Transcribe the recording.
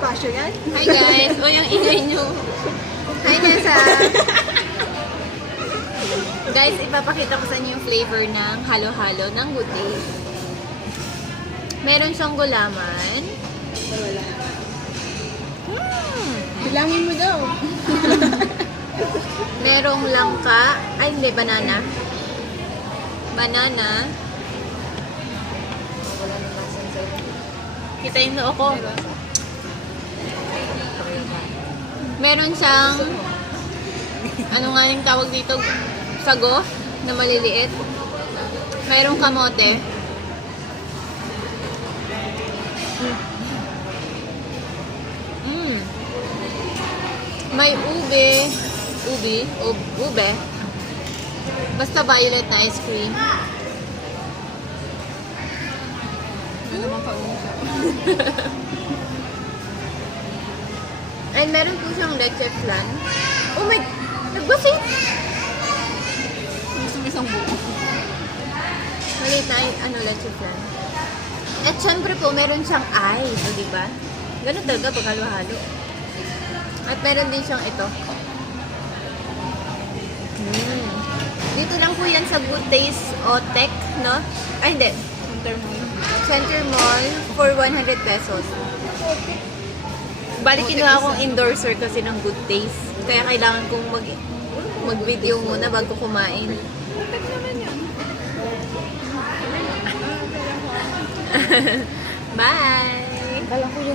Pasyo yan. Hi guys! O yung ingay nyo. Hi Nessa! Guys, ipapakita ko sa inyo yung flavor ng halo-halo ng Good Taste. Meron siyang gulaman. Wala. Hmm. Bilangin mo daw. Merong langka. Ay, hindi. Banana. Banana. Kita yung noo ko. Meron siyang ano nga yung tawag dito? Sago na maliliit. Mayroong kamote. May ube. Basta violet na ice cream. Ano naman kausap? And meron po siyang leche flan. Oh my! Nagbasit! Gusto mo isang buo. Maliit na leche flan. At syempre po, meron siyang ice. O, diba? Ganun talaga pag halo-halo. At meron din siyang ito. Dito lang po yan sa Good Taste Otek, no? Ay, hindi. Center Mall for 100 pesos. Bali, kinuha akong endorser kasi ng Good Taste. Kaya kailangan kong mag-video muna bago kumain. Otek naman yan. Bye! Kala ko yung